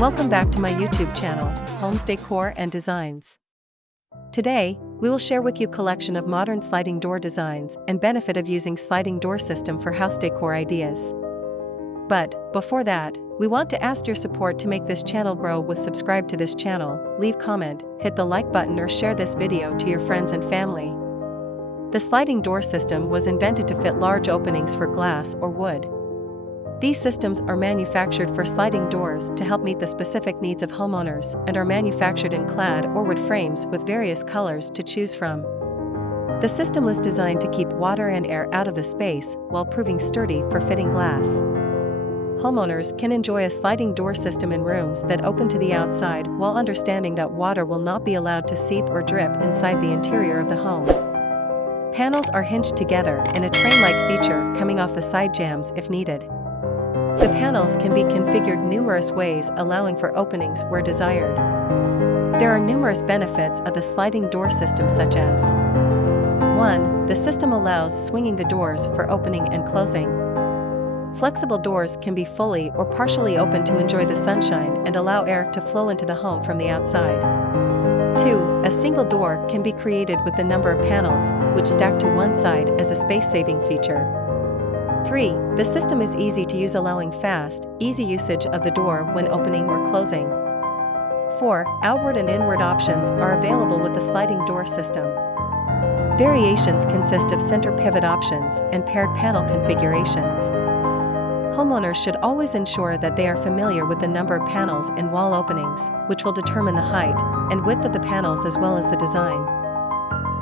Welcome back to my YouTube channel, Homes Decor and Designs. Today, we will share with you a collection of modern sliding door designs and benefit of using sliding door system for house decor ideas. But, before that, we want to ask your support to make this channel grow with subscribe to this channel, leave comment, hit the like button or share this video to your friends and family. The sliding door system was invented to fit large openings for glass or wood. These systems are manufactured for sliding doors to help meet the specific needs of homeowners and are manufactured in clad or wood frames with various colors to choose from. The system was designed to keep water and air out of the space while proving sturdy for fitting glass. Homeowners can enjoy a sliding door system in rooms that open to the outside while understanding that water will not be allowed to seep or drip inside the interior of the home. Panels are hinged together in a train-like feature coming off the side jambs if needed. The panels can be configured numerous ways, allowing for openings where desired. There are numerous benefits of the sliding door system, such as 1. The system allows swinging the doors for opening and closing. Flexible doors can be fully or partially open to enjoy the sunshine and allow air to flow into the home from the outside. 2. A single door can be created with the number of panels, which stack to one side as a space-saving feature. 3. The system is easy to use, allowing fast, easy usage of the door when opening or closing. 4. Outward and inward options are available with the sliding door system. Variations consist of center pivot options and paired panel configurations. Homeowners should always ensure that they are familiar with the number of panels and wall openings, which will determine the height and width of the panels as well as the design.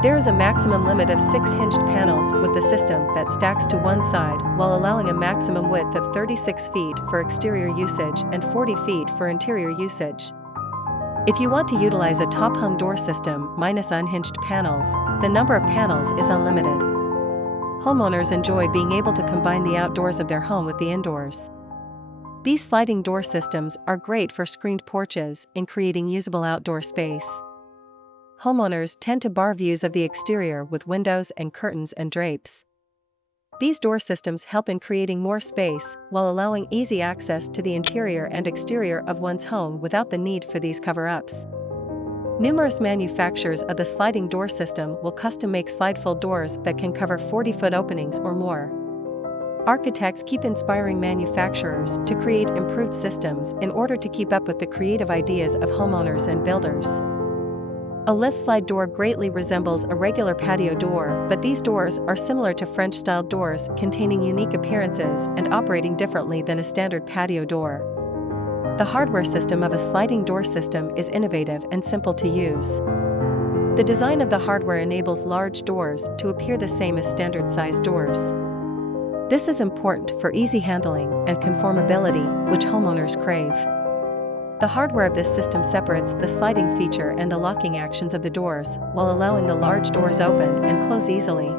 There is a maximum limit of 6 hinged panels with the system that stacks to one side while allowing a maximum width of 36 feet for exterior usage and 40 feet for interior usage. If you want to utilize a top-hung door system minus unhinged panels, the number of panels is unlimited. Homeowners enjoy being able to combine the outdoors of their home with the indoors. These sliding door systems are great for screened porches in creating usable outdoor space. Homeowners tend to bar views of the exterior with windows and curtains and drapes. These door systems help in creating more space while allowing easy access to the interior and exterior of one's home without the need for these cover-ups. Numerous manufacturers of the sliding door system will custom-make slide-full doors that can cover 40-foot openings or more. Architects keep inspiring manufacturers to create improved systems in order to keep up with the creative ideas of homeowners and builders. A lift slide door greatly resembles a regular patio door, but these doors are similar to French-style doors containing unique appearances and operating differently than a standard patio door. The hardware system of a sliding door system is innovative and simple to use. The design of the hardware enables large doors to appear the same as standard-sized doors. This is important for easy handling and conformability, which homeowners crave. The hardware of this system separates the sliding feature and the locking actions of the doors, while allowing the large doors open and close easily.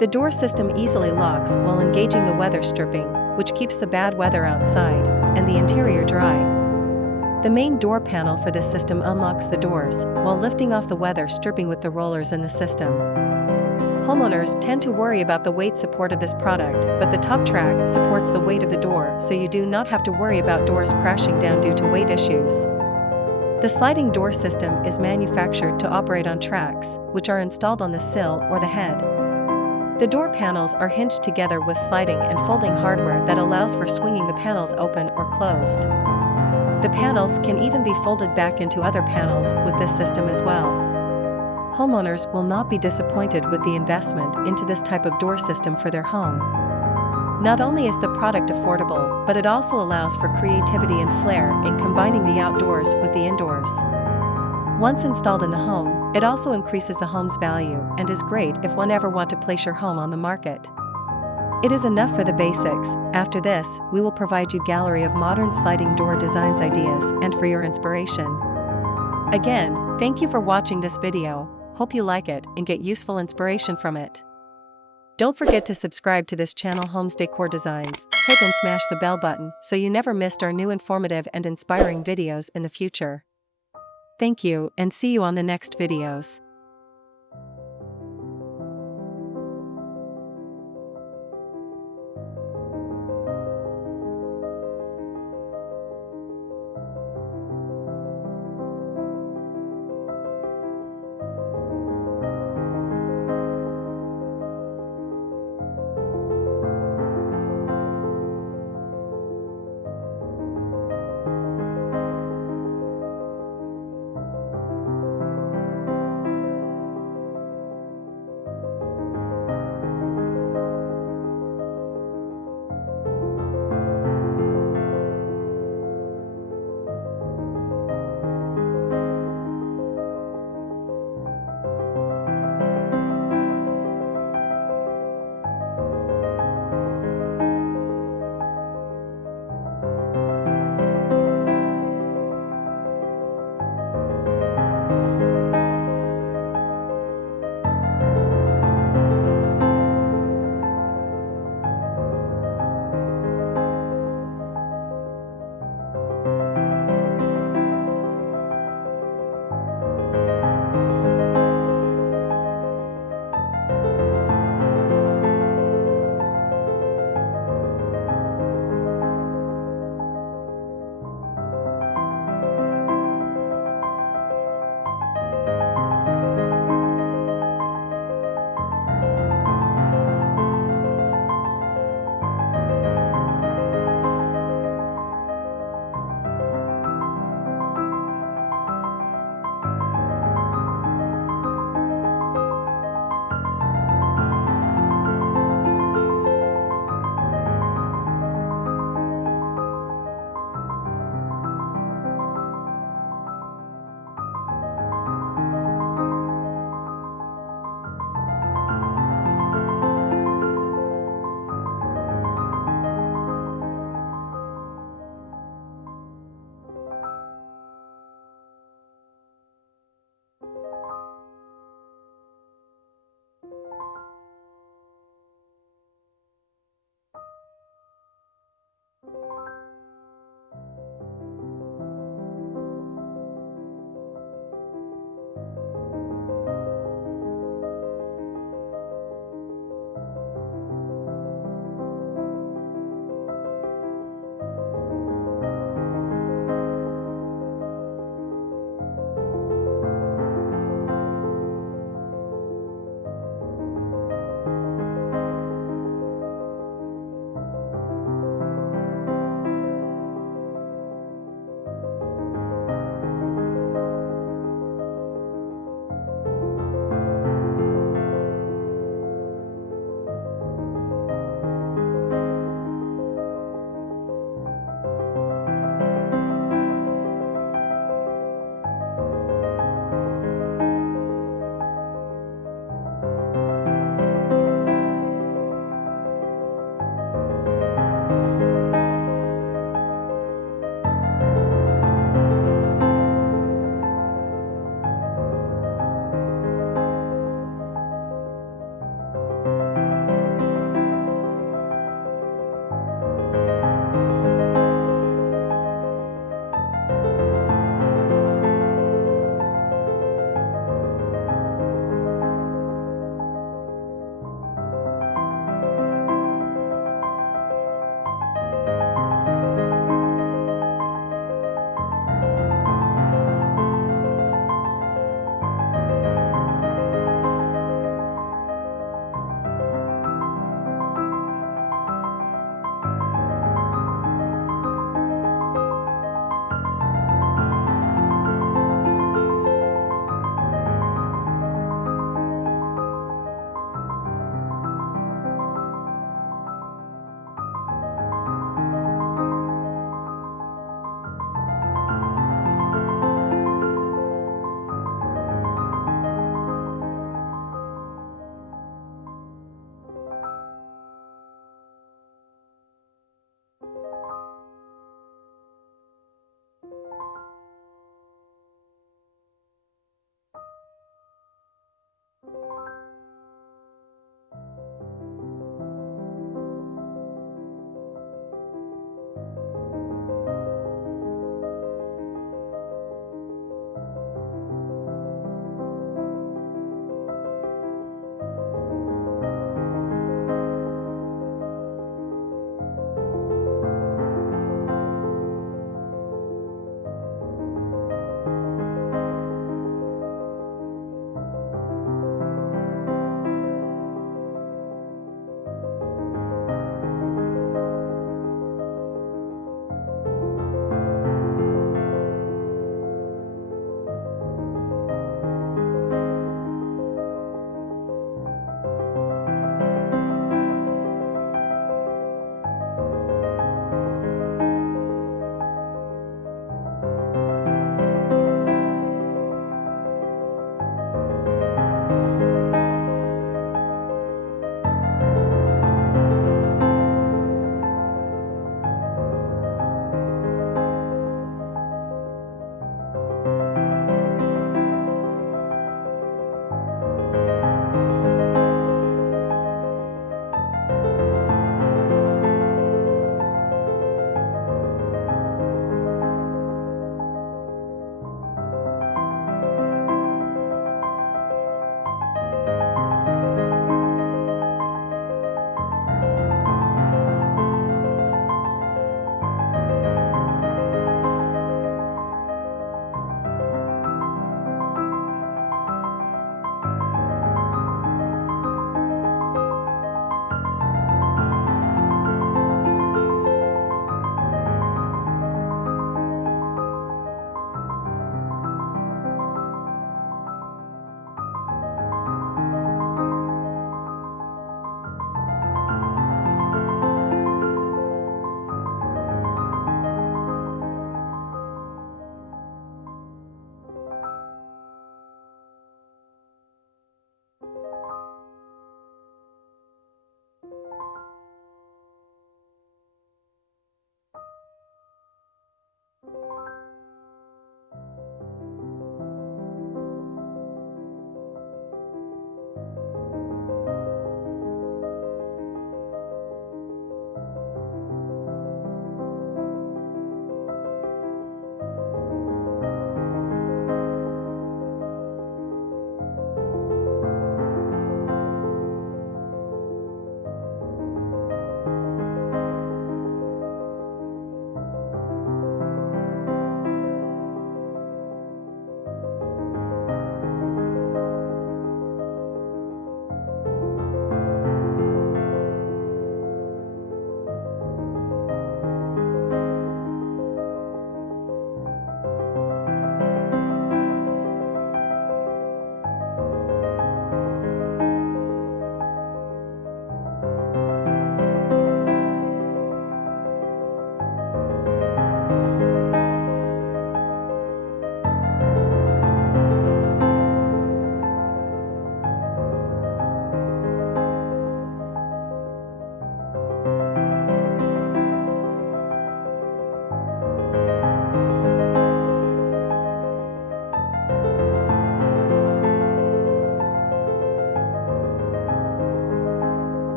The door system easily locks while engaging the weather stripping, which keeps the bad weather outside, and the interior dry. The main door panel for this system unlocks the doors, while lifting off the weather stripping with the rollers in the system. Homeowners tend to worry about the weight support of this product, but the top track supports the weight of the door, so you do not have to worry about doors crashing down due to weight issues. The sliding door system is manufactured to operate on tracks, which are installed on the sill or the head. The door panels are hinged together with sliding and folding hardware that allows for swinging the panels open or closed. The panels can even be folded back into other panels with this system as well. Homeowners will not be disappointed with the investment into this type of door system for their home. Not only is the product affordable, but it also allows for creativity and flair in combining the outdoors with the indoors. Once installed in the home, it also increases the home's value and is great if one ever wants to place your home on the market. It is enough for the basics. After this, we will provide you a gallery of modern sliding door designs ideas and for your inspiration. Again, thank you for watching this video. Hope you like it and get useful inspiration from it. Don't forget to subscribe to this channel, Homes Decor Designs. Hit and smash the bell button so you never missed our new informative and inspiring videos in the future. Thank you and see you on the next videos.